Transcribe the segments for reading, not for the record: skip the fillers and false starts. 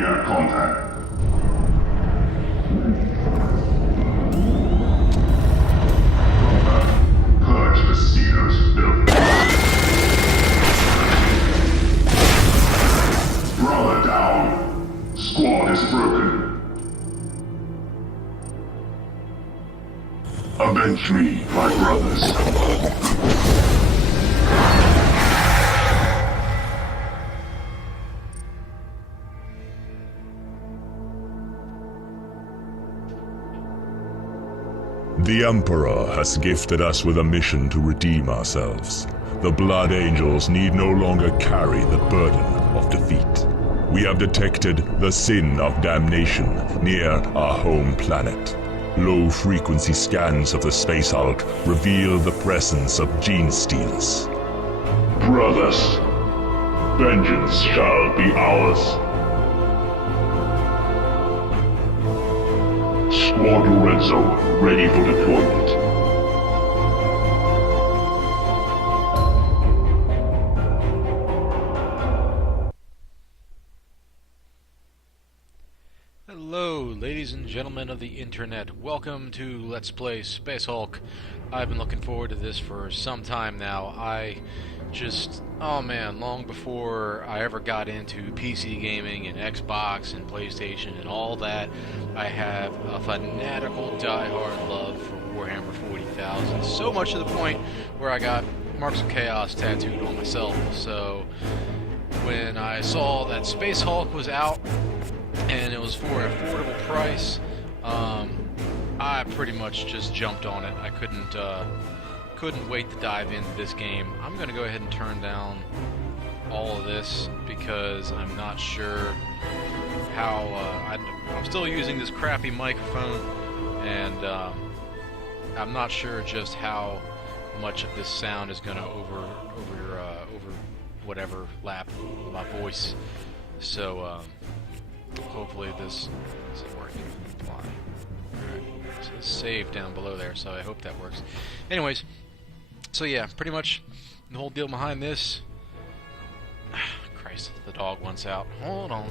We have contact. Purge the Steelers' filth. Brother down. Squad is broken. Avenge me, my brothers. The Emperor has gifted us with a mission to redeem ourselves. The Blood Angels need no longer carry the burden of defeat. We have detected the sin of damnation near our home planet. Low-frequency scans of the Space Hulk reveal the presence of gene stealers. Brothers, vengeance shall be ours. Squad Red Zone ready for deployment. Hello, ladies and gentlemen of the internet. Welcome to Let's Play Space Hulk. I've been looking forward to this for some time now. Oh man, long before I ever got into PC gaming and Xbox and PlayStation and all that, I have a fanatical die-hard love for Warhammer 40,000. So much to the point where I got Marks of Chaos tattooed on myself. So when I saw that Space Hulk was out and it was for an affordable price, I pretty much just jumped on it. I couldn't wait to dive into this game. I'm gonna go ahead and turn down all of this because I'm not sure how I'm still using this crappy microphone, and I'm not sure just how much of this sound is gonna over whatever lap my voice. So hopefully this is working. Alright, so it's saved down below there, so I hope that works. Anyways, so yeah, pretty much the whole deal behind this. Christ, the dog wants out. Hold on.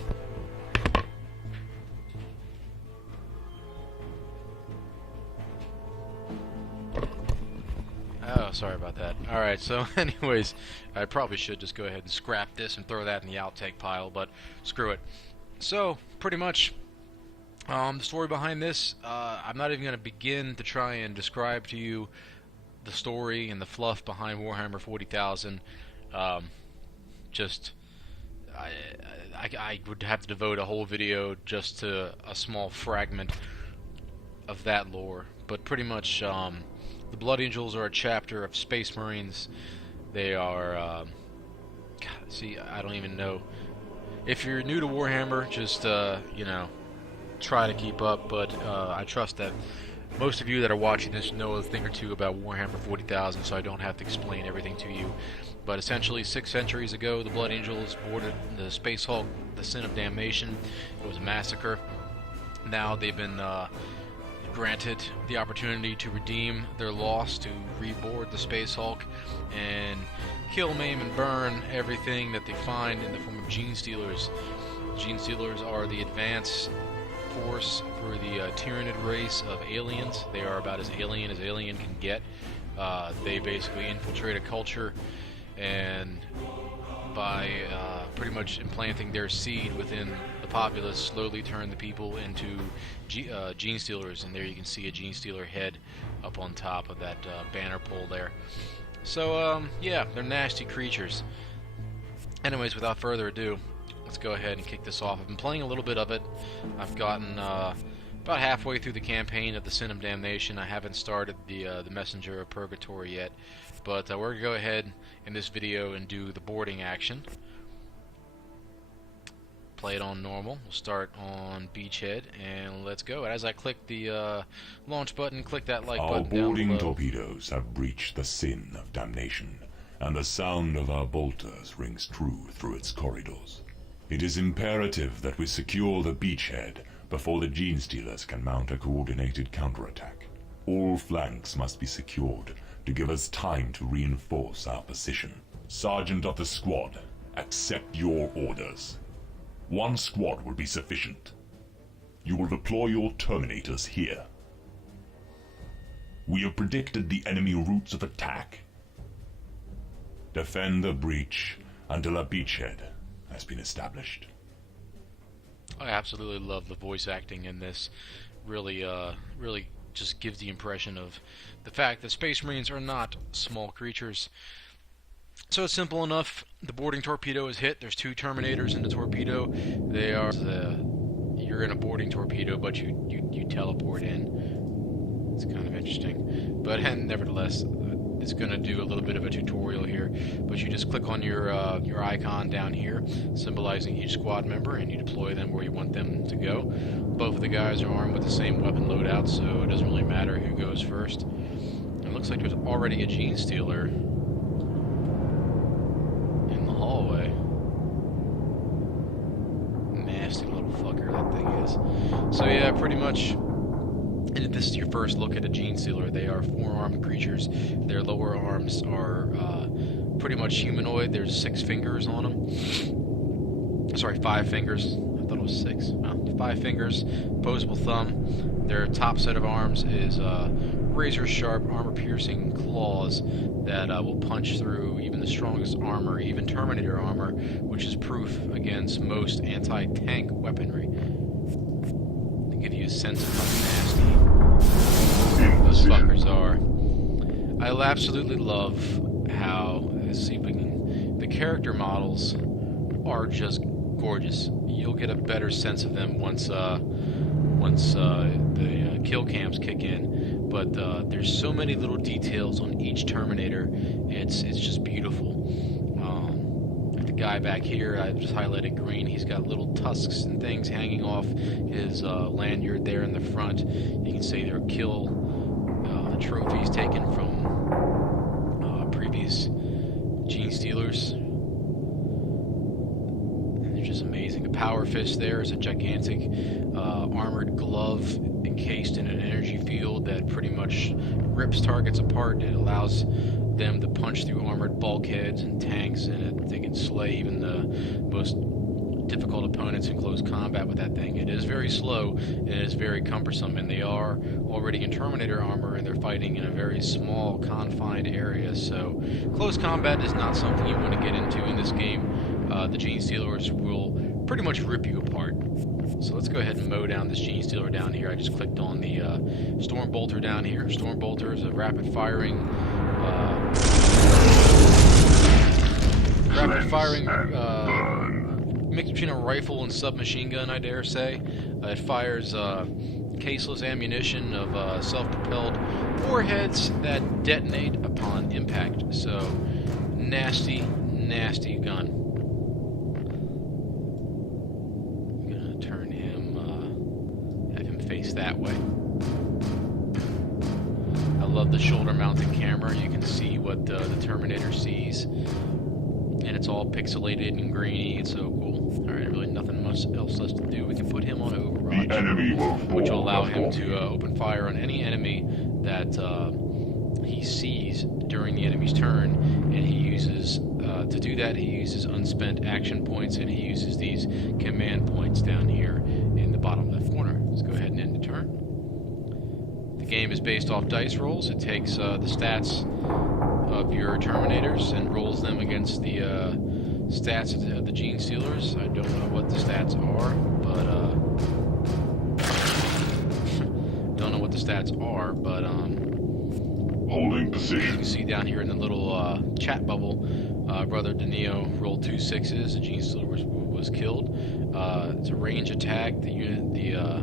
Oh, sorry about that. Alright, so anyways, I probably should just go ahead and scrap this and throw that in the outtake pile, but screw it. So, pretty much, the story behind this, I'm not even going to begin to try and describe to you the story and the fluff behind Warhammer 40,000. I would have to devote a whole video just to a small fragment of that lore. But pretty much, the Blood Angels are a chapter of Space Marines. They are, I don't even know. If you're new to Warhammer, just, try to keep up, but I trust that most of you that are watching this know a thing or two about Warhammer 40,000, so I don't have to explain everything to you. But essentially, 6 centuries ago, the Blood Angels boarded the Space Hulk, the Sin of Damnation. It was a massacre. Now they've been granted the opportunity to redeem their loss, to reboard the Space Hulk, and kill, maim, and burn everything that they find in the form of gene stealers. Gene stealers are the advanced force for the Tyranid race of aliens. They are about as alien can get. They basically infiltrate a culture, and by pretty much implanting their seed within the populace, slowly turn the people into gene stealers. And there you can see a gene stealer head up on top of that banner pole there. So yeah, they're nasty creatures. Anyways, without further ado, let's go ahead and kick this off. I've been playing a little bit of it. I've gotten about halfway through the campaign of the Sin of Damnation. I haven't started the Messenger of Purgatory yet, but we're gonna go ahead in this video and do the boarding action. Play it on normal. We'll start on Beachhead, and let's go. As I click the launch button, click that like button down below. Our boarding torpedoes have breached the Sin of Damnation, and the sound of our bolters rings true through its corridors. It is imperative that we secure the beachhead before the gene stealers can mount a coordinated counterattack. All flanks must be secured to give us time to reinforce our position. Sergeant of the squad, accept your orders. One squad will be sufficient. You will deploy your Terminators here. We have predicted the enemy routes of attack. Defend the breach until a beachhead has been established. I absolutely love the voice acting in this. Really just gives the impression of the fact that Space Marines are not small creatures. So it's simple enough. The boarding torpedo is hit. There's 2 Terminators in the torpedo. They are you're in a boarding torpedo, but you teleport in. It's kind of interesting, but nevertheless, it's going to do a little bit of a tutorial here. But you just click on your icon down here, symbolizing each squad member, and you deploy them where you want them to go. Both of the guys are armed with the same weapon loadout, so it doesn't really matter who goes first. It looks like there's already a Gene Stealer in the hallway. Nasty little fucker that thing is. So yeah, pretty much. And if this is your first look at a Gene Stealer, they are 4-armed creatures. Their lower arms are pretty much humanoid. There's 6 fingers on them. Sorry, 5 fingers. I thought it was 6. No, 5 fingers, opposable thumb. Their top set of arms is razor-sharp, armor-piercing claws that will punch through even the strongest armor, even Terminator armor, which is proof against most anti-tank weaponry. To give you a sense of how nasty those fuckers are. I absolutely love how, let's see if we can, the character models are just gorgeous. You'll get a better sense of them once the kill cams kick in. But there's so many little details on each Terminator. It's just beautiful. Like the guy back here, I just highlighted green. He's got little tusks and things hanging off his lanyard there in the front. You can see they're kill trophies taken from previous Gene Stealers. And they're just amazing. The Power Fist there is a gigantic armored glove encased in an energy field that pretty much rips targets apart. It allows them to punch through armored bulkheads and tanks, and they can slay even the most difficult opponents in close combat with that thing. It is very slow, and it is very cumbersome, and they are already in Terminator armor, and they're fighting in a very small, confined area, so close combat is not something you want to get into in this game. The Gene Stealers will pretty much rip you apart. So let's go ahead and mow down this Gene Stealer down here. I just clicked on the Storm Bolter down here. Storm Bolter is a rapid-firing mix between a rifle and submachine gun, I dare say. It fires caseless ammunition of self-propelled warheads that detonate upon impact. So, nasty, nasty gun. I'm gonna turn him, have him face that way. I love the shoulder-mounted camera. You can see what the Terminator sees. And it's all pixelated and grainy. It's so cool. Alright, really nothing much else left to do. We can put him on Overwatch, which will allow him to open fire on any enemy that he sees during the enemy's turn. And he uses, to do that, he uses unspent action points, and he uses these command points down here in the bottom left corner. Let's go ahead and end the turn. The game is based off dice rolls. It takes the stats of your Terminators and rolls them against the stats of the Gene Stealers. I don't know what the stats are, but Holding position. position. You can see down here in the little chat bubble, Brother Denio rolled 2 6s. The Gene Stealer was killed. It's a range attack. The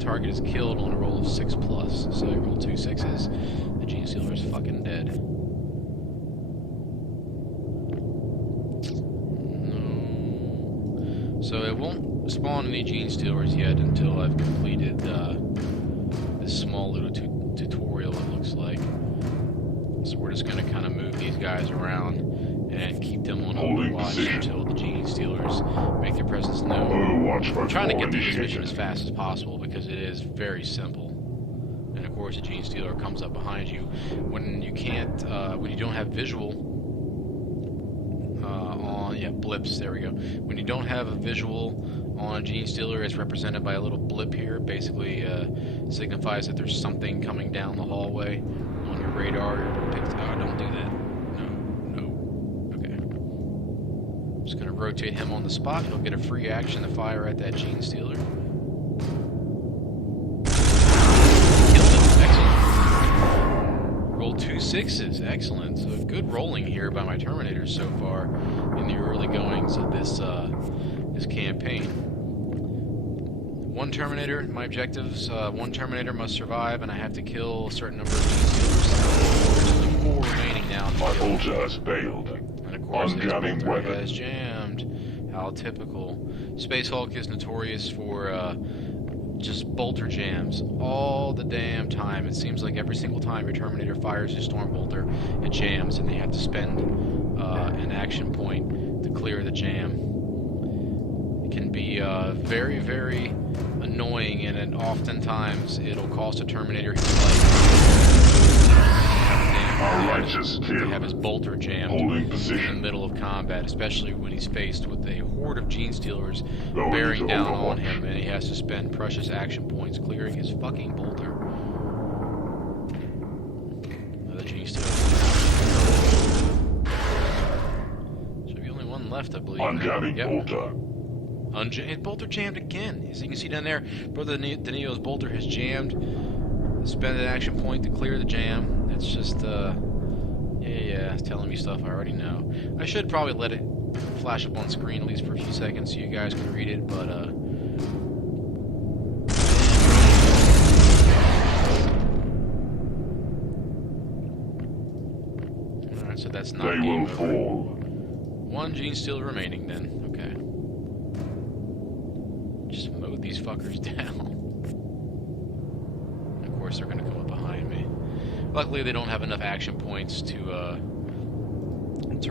target is killed on a roll of 6+. So he rolled 2 6s. The Gene Stealer is fucking dead. No. So it won't spawn any Gene Stealers yet until I've completed this small little tutorial, it looks like. So we're just going to kind of move these guys around and keep them on Overwatch until the Gene Stealers make their presence known. I'm trying to get through this mission as fast as possible because it is very simple. And of course, a Gene Stealer comes up behind you when you can't, when you don't have visual on on, yeah, blips, there we go. When you don't have a visual on a Gene Stealer, it's represented by a little blip here. Basically signifies that there's something coming down the hallway on your radar. Oh, don't do that. No. Okay. Just going to rotate him on the spot. He'll get a free action to fire at that Gene Stealer. Rolled 2 6s. Excellent. So good rolling here by my Terminators so far in the early goings of this campaign. One Terminator. My objectives: one Terminator must survive, and I have to kill a certain number of Gene Stealers. There's only 4 remaining now. My bolter has failed. And of course, his Unjamming bolter weapon. has jammed. How typical. Space Hulk is notorious for just bolter jams all the damn time. It seems like every single time your Terminator fires his Storm Bolter, it jams, and they have to spend an action point to clear the jam. It can be very, very annoying, and then oftentimes it'll cost a Terminator his life. A righteous To kill. have his bolter jammed Holding in the position. middle of combat, especially when he's faced with a horde of Gene Stealers Going bearing to down Overwatch. on him, and he has to spend precious action points clearing his fucking bolter. Another Gene Stealer. Should be only one left, I believe. Unjamming Yep. bolter. His bolter jammed again. As you can see down there, Brother Deneo's bolter has jammed. Spend an action point to clear the jam. It's just, it's telling me stuff I already know. I should probably let it flash up on screen at least for a few seconds so you guys can read it, but, Alright, so that's not They game will over. fall. One Gene Stealer remaining then. Okay. Just mowed these fuckers down. Of course they're gonna come up behind me. Luckily they don't have enough action points to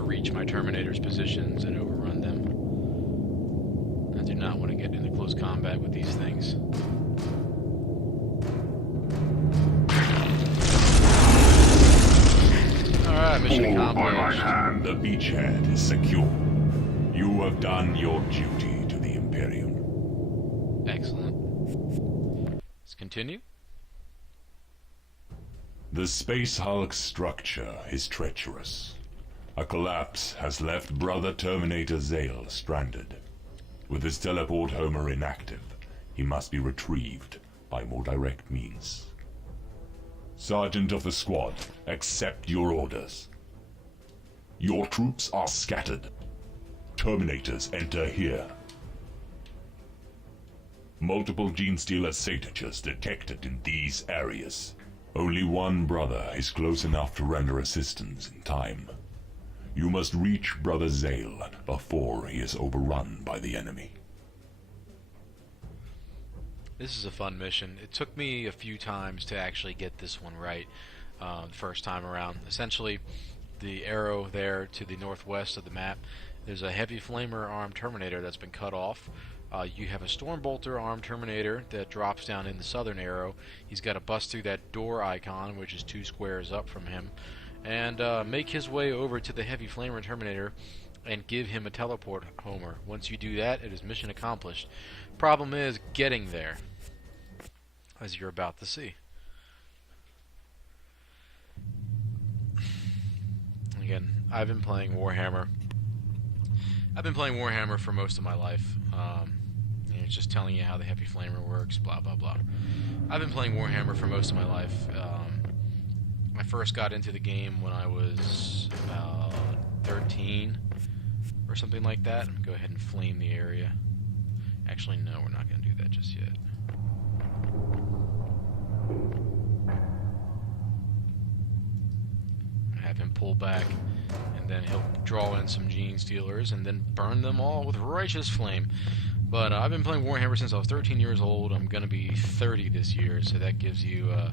reach my Terminator's positions and overrun them. I do not want to get into close combat with these things. Alright, mission Fall by my accomplished. hand. The beachhead is secure. You have done your duty to the Imperium. Excellent. Let's continue. The Space Hulk's structure is treacherous. A collapse has left Brother Terminator Zale stranded. With his teleport Homer inactive, he must be retrieved by more direct means. Sergeant of the squad, accept your orders. Your troops are scattered. Terminators enter here. Multiple Gene Stealer signatures detected in these areas. Only one brother is close enough to render assistance in time. You must reach Brother Zale before he is overrun by the enemy. This is a fun mission. It took me a few times to actually get this one right the first time around. Essentially, the arrow there to the northwest of the map, there's a heavy flamer armed Terminator that's been cut off. You have a Stormbolter armed Terminator that drops down in the southern arrow. He's got to bust through that door icon, which is 2 squares up from him, and make his way over to the heavy flamer Terminator and give him a teleport Homer. Once you do that, it is mission accomplished. Problem is getting there, as you're about to see. Again, I've been playing Warhammer. I've been playing Warhammer for most of my life. It's just telling you how the heavy flamer works, blah blah blah. I've been playing Warhammer for most of my life. I first got into the game when I was about 13 or something like that. Go ahead and flame the area. Actually, no, we're not going to do that just yet. Have him pull back, and then he'll draw in some Gene Stealers and then burn them all with righteous flame. But I've been playing Warhammer since I was 13 years old. I'm going to be 30 this year, so that gives you a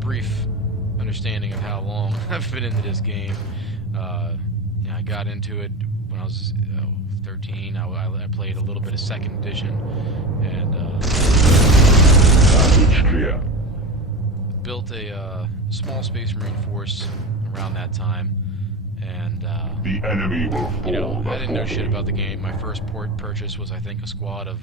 brief understanding of how long I've been into this game. I got into it when I was 13. I played a little bit of 2nd edition, and Passage clear. built a small Space Marine force around that time. And The enemy will fall. you know, I didn't know before shit me. about the game. My first purchase was, I think, a squad of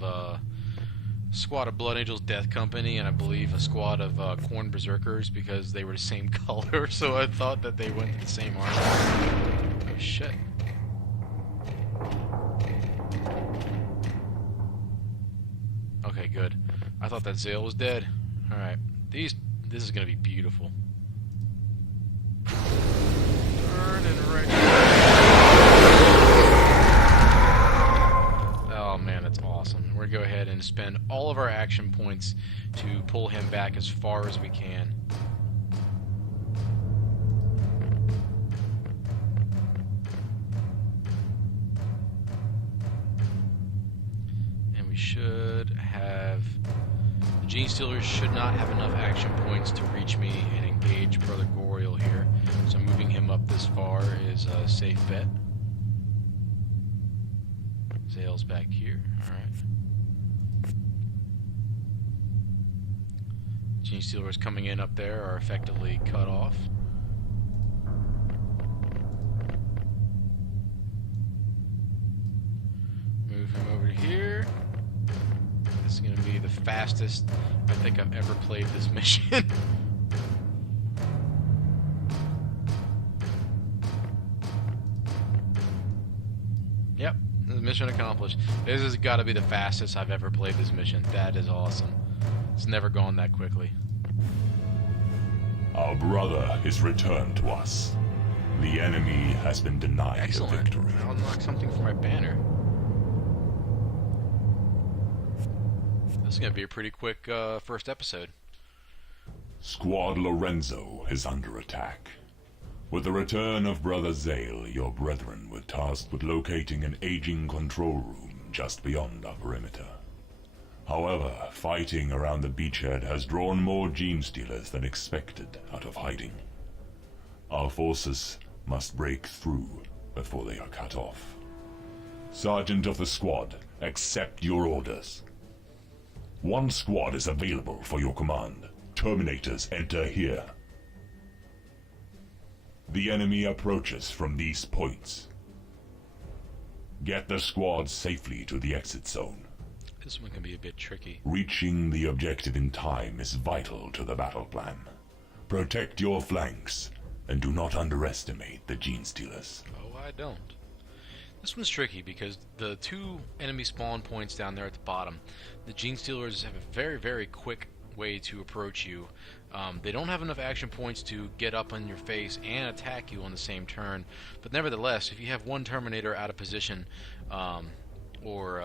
Blood Angels Death Company, and I believe a squad of Corn Berserkers, because they were the same color. So I thought that they went to the same army. Oh shit. Okay, good. I thought that Zale was dead. Alright. This is gonna be beautiful. Turning right. Oh man, that's awesome. We're gonna go ahead and spend all of our action points to pull him back as far as we can. And we should have... The Gene Stealers should not have enough action points to reach me and engage Brother Goriel here. So moving him up this far is a safe bet. Zale's back here. Alright. Gene Stealers coming in up there are effectively cut off. Move him over to here. This is going to be the fastest I think I've ever played this mission. Yep, mission accomplished. This has got to be the fastest I've ever played this mission. That is awesome. It's never gone that quickly. Our brother is returned to us. The enemy has been denied a Excellent. victory. I'll unlock something for my banner. This is going to be a pretty quick first episode. Squad Lorenzo is under attack. With the return of Brother Zale, your brethren were tasked with locating an aging control room just beyond our perimeter. However, fighting around the beachhead has drawn more Gene Stealers than expected out of hiding. Our forces must break through before they are cut off. Sergeant of the squad, accept your orders. One squad is available for your command. Terminators enter here. The enemy approaches from these points. Get the squad safely to the exit zone. This one can be a bit tricky. Reaching the objective in time is vital to the battle plan. Protect your flanks, and do not underestimate the Gene Stealers. Oh, I don't. This one's tricky because the two enemy spawn points down there at the bottom, the Gene Stealers have a very, very quick way to approach you. They don't have enough action points to get up on your face and attack you on the same turn, but nevertheless, if you have one Terminator out of position, or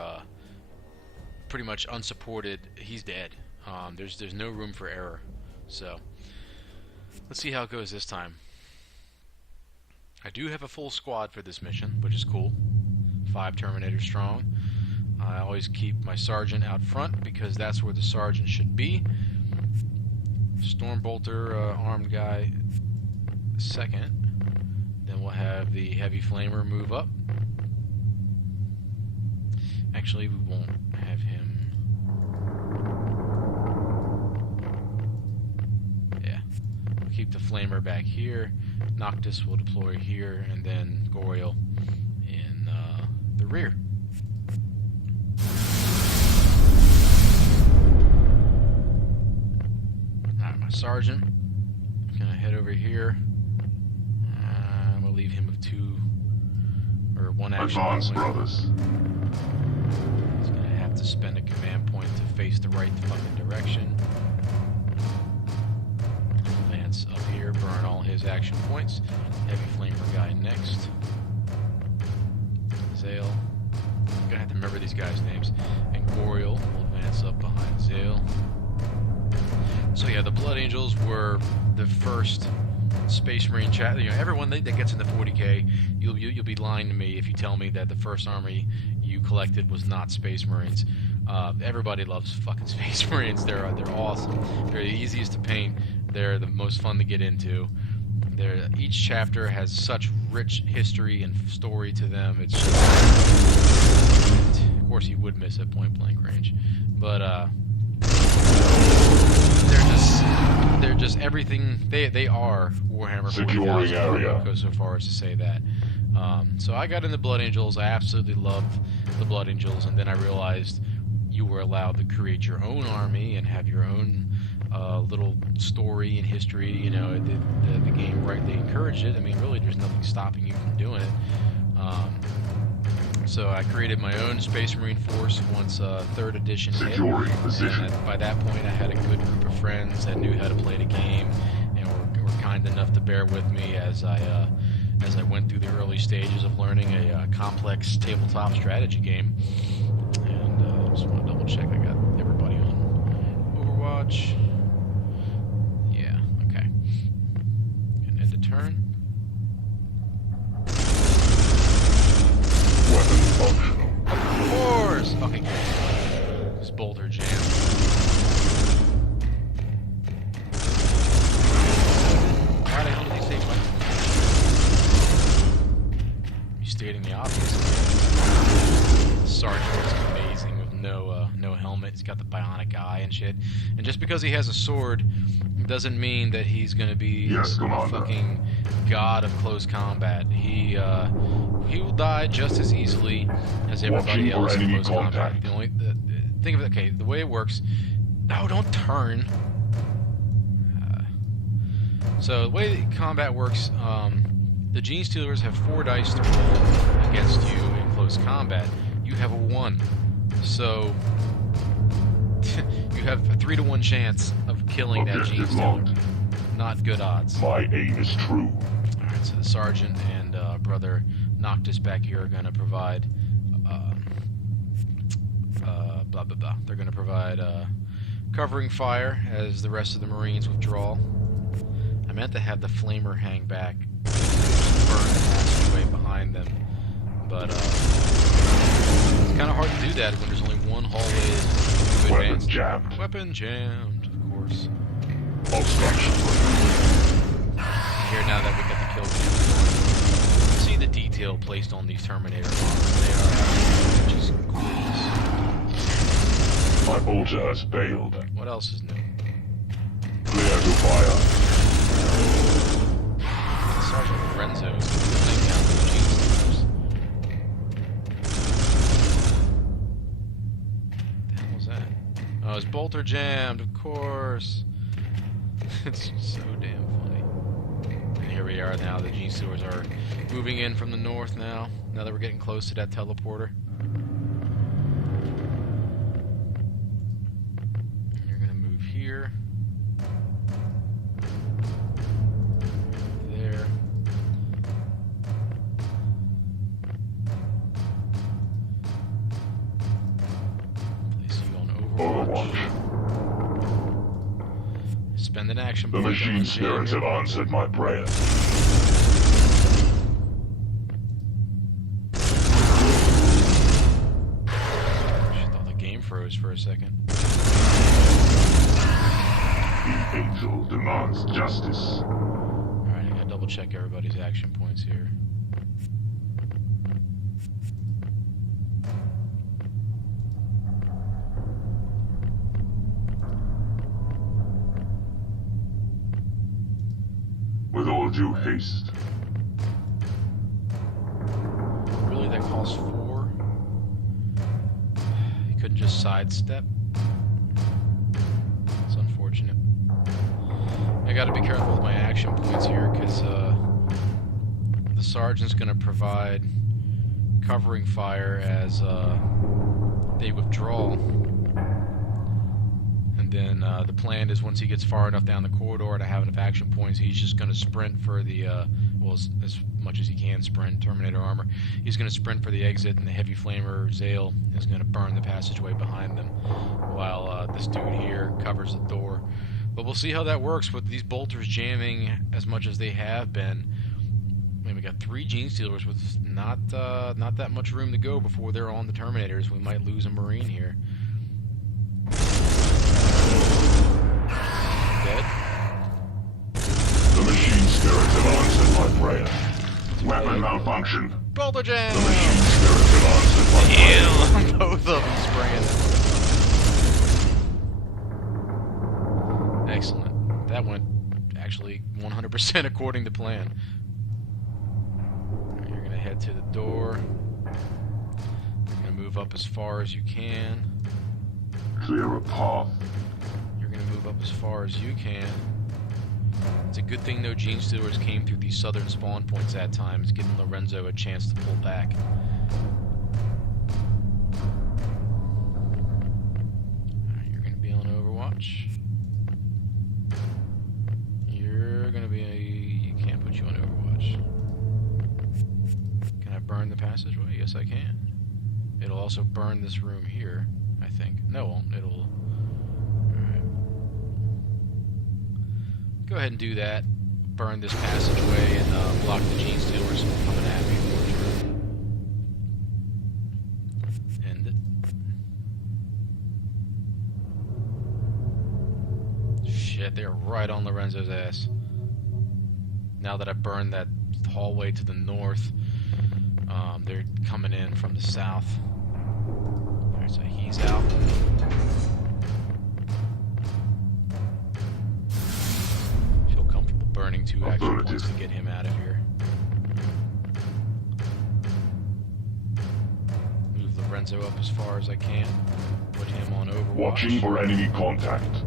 pretty much unsupported, he's dead. There's no room for error. So let's see how it goes this time. I do have a full squad for this mission, which is cool. 5 Terminators strong. I always keep my sergeant out front because that's where the sergeant should be. Stormbolter, armed guy, second. Then we'll have the heavy flamer move up. Actually, we won't have him. Yeah. We'll keep the flamer back here. Noctis will deploy here, and then Goriel in the rear. Alright, my sergeant is going to head over here. I'm going to leave him with 1 action Advance, point. brothers. He's going to have to spend a command point to face the right fucking direction. Advance up here, burn all his action points. Heavy flamer guy next. Zale. I'm gonna have to remember these guys' names. And Goriel will advance up behind Zale. So yeah, the Blood Angels were the first Space Marine chat. You know, everyone that gets in the 40K, you'll be lying to me if you tell me that the first army you collected was not Space Marines. Everybody loves fucking Space Marines. They're awesome. They're the easiest to paint. They're the most fun to get into. Each chapter has such rich history and story to them. It's just, of course, you would miss at point blank range, but they're just everything. They are Warhammer 40,000. Securing area. Go so far as to say that. So I got into Blood Angels. I absolutely loved the Blood Angels, and then I realized you were allowed to create your own army and have your own little story and history. You know, the game rightly encouraged it. I mean, really, there's nothing stopping you from doing it. So I created my own Space Marine force once 3rd edition hit. Securing position. And by that point, I had a good group of friends that knew how to play the game and were kind enough to bear with me as I went through the early stages of learning a complex tabletop strategy game. And I just want to double check I got everybody on Overwatch. Yeah, okay. Can end the turn. Weapon functional. Of course! Okay, good. This bolter jam. Why the hell did he say weapon? He's stating the obvious. Sergeant is amazing with no helmet. He's got the bionic eye and shit. And just because he has a sword doesn't mean that he's gonna be a fucking god of close combat. He will die just as easily as everybody else in close combat. Think of it. Okay, the way it works. No, don't turn. So the way that combat works, the Gene Stealers have 4 dice to roll against you in close combat. You have a 1, so you have a 3-to-1 chance of killing that Gene Stealer. Not good odds. My aim is true. Alright, so the Sergeant and Brother Noctis back here are going to provide blah blah blah. They're going to provide covering fire as the rest of the Marines withdraw. I meant to have the Flamer hang back, burn the passageway behind them, but it's kind of hard to do that when there's only one hallway to Weapon advance. jammed. Weapon jammed, of course. All structures. Here now that we got the kill cam going, see the detail placed on these Terminator models. They are just gorgeous. My bolter has failed. What else is new? Clear to fire. Sergeant Lorenzo is laying down the Gene Stealers. What the hell was that? Oh, his bolter jammed, of course. It's so damn funny. And here we are now. The Gene Stealers are moving in from the north now. Now that we're getting close to that teleporter. You're gonna move here. There. Place you on Overwatch. Spend an action The point machine on spirits have answered my prayer. I thought the game froze for a second. The angel demands justice. Alright, I gotta double check everybody's action points here. With all due haste. Really, that costs 4? You couldn't just sidestep? It's unfortunate. I gotta be careful with my action points here, because the Sergeant's gonna provide covering fire as they withdraw. And then the plan is once he gets far enough down the corridor to have enough action points, he's just going to sprint for the, well, as much as he can sprint, Terminator armor. He's going to sprint for the exit, and the heavy flamer, Zale, is going to burn the passageway behind them, while this dude here covers the door. But we'll see how that works with these bolters jamming as much as they have been. I mean, we got 3 Gene Stealers with not that much room to go before they're on the Terminators. We might lose a Marine here. Dead? The machine spirits have answered my prayer. Weapon malfunction. Bolter jam! The machine spirits have answered my prayer. Ew, both of them spraying. Excellent. that went actually 100% according to plan. Right, you're gonna head to the door. You're gonna move up as far as you can. Clear a path. You're gonna move up as far as you can. It's a good thing no Gene Stealers came through these southern spawn points that time. It's giving Lorenzo a chance to pull back. Alright, you're gonna be on Overwatch. You're gonna be you can't put you on Overwatch. Can I burn the passageway? Yes I can. It'll also burn this room here, I think. No, it won't. It'll... Alright. Go ahead and do that. Burn this passageway and block the Gene Stealers from coming at me. End it. Shit, they're right on Lorenzo's ass. Now that I burned that hallway to the north, they're coming in from the south. Alright, so he's out. Feel comfortable burning 2 action points to get him out of here. Move Lorenzo up as far as I can. Put him on Overwatch. Watching for enemy contact.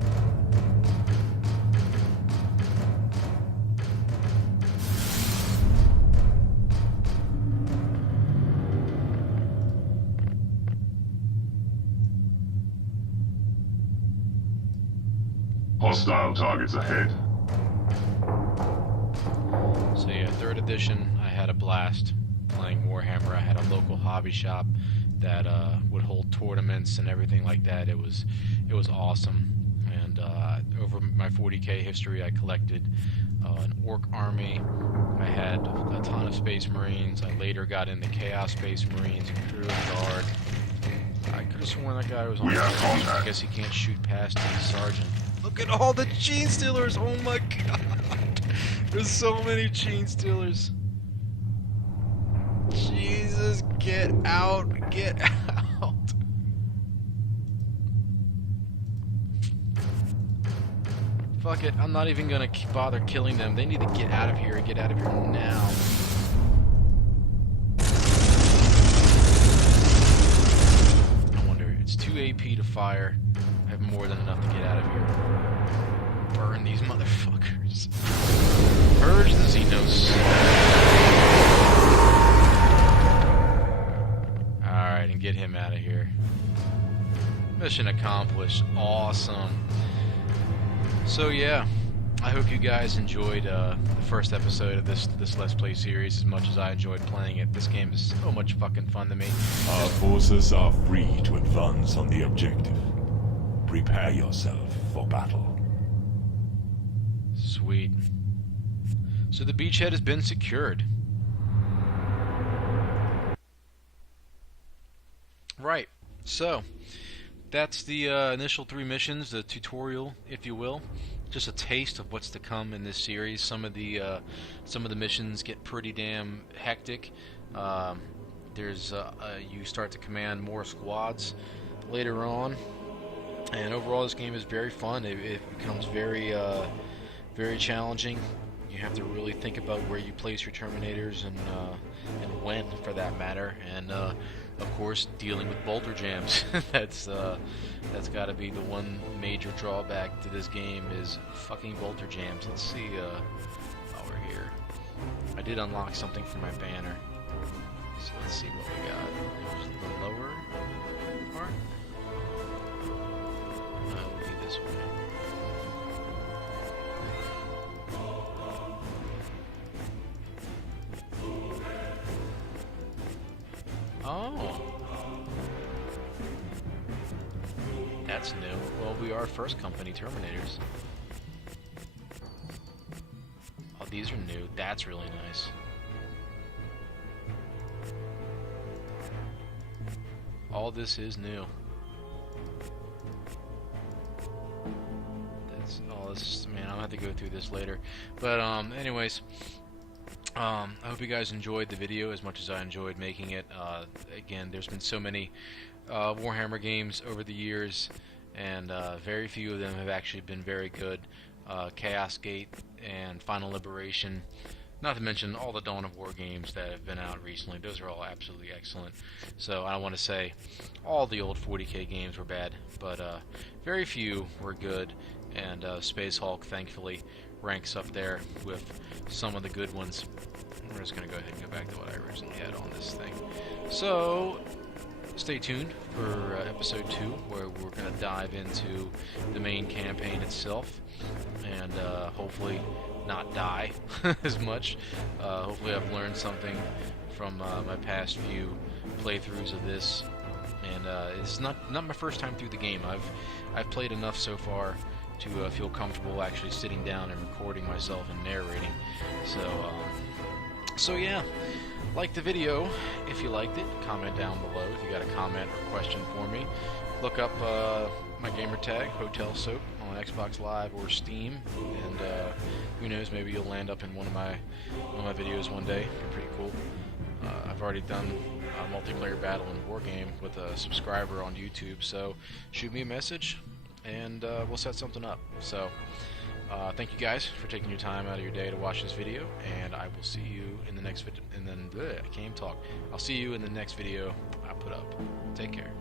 Hostile targets ahead. So yeah, 3rd edition, I had a blast playing Warhammer. I had a local hobby shop that would hold tournaments and everything like that. It was awesome. And over my 40k history, I collected an Orc army. I had a ton of Space Marines. I later got into Chaos Space Marines, Imperial Guard. I could have sworn that guy was on the I guess he can't shoot past his sergeant. Look at all the Gene Stealers! Oh my god! There's so many Gene Stealers. Jesus, get out! Get out! Fuck it, I'm not even gonna bother killing them. They need to get out of here and get out of here now. I wonder, it's 2 AP to fire. I have more than enough to get out of here. Burn these motherfuckers. Purge the Xenos. Alright, and get him out of here. Mission accomplished. Awesome. So yeah, I hope you guys enjoyed the first episode of this Let's Play series as much as I enjoyed playing it. This game is so much fucking fun to me. Our forces are free to advance on the objective. Prepare yourself for battle. Sweet. So the beachhead has been secured. Right. So that's the initial 3 missions, the tutorial, if you will. Just a taste of what's to come in this series. Some of the missions get pretty damn hectic. You start to command more squads later on. And overall, this game is very fun. It becomes very, very challenging. You have to really think about where you place your Terminators and when, for that matter. And of course, dealing with bolter jams. That's got to be the one major drawback to this game is fucking bolter jams. Let's see while we're here. I did unlock something for my banner. So let's see what we got. There's the lower part. Will be this way. Oh, that's new. Well, we are first company Terminators. Oh, these are new. That's really nice. All this is new. Man, I'll have to go through this later. But anyways, I hope you guys enjoyed the video as much as I enjoyed making it. Again, there's been so many Warhammer games over the years, and very few of them have actually been very good. Chaos Gate, and Final Liberation. Not to mention all the Dawn of War games that have been out recently. Those are all absolutely excellent. So I don't want to say all the old 40k games were bad, but very few were good. And Space Hulk, thankfully, ranks up there with some of the good ones. We're just going to go ahead and go back to what I originally had on this thing. So stay tuned for episode 2, where we're going to dive into the main campaign itself, and hopefully not die as much. Hopefully I've learned something from my past few playthroughs of this, and it's not my first time through the game. I've played enough so far to feel comfortable actually sitting down and recording myself and narrating. So yeah, like the video if you liked it. Comment down below if you got a comment or question for me. Look up my gamer tag, Hotel Soap, on Xbox Live or Steam, and who knows, maybe you'll land up in one of my videos one day. They're pretty cool. I've already done a multiplayer battle in War Game with a subscriber on YouTube, so shoot me a message and we'll set something up. So thank you guys for taking your time out of your day to watch this video, and I will see you in the next video. And then I can't even talk. I'll see you in the next video I put up. Take care.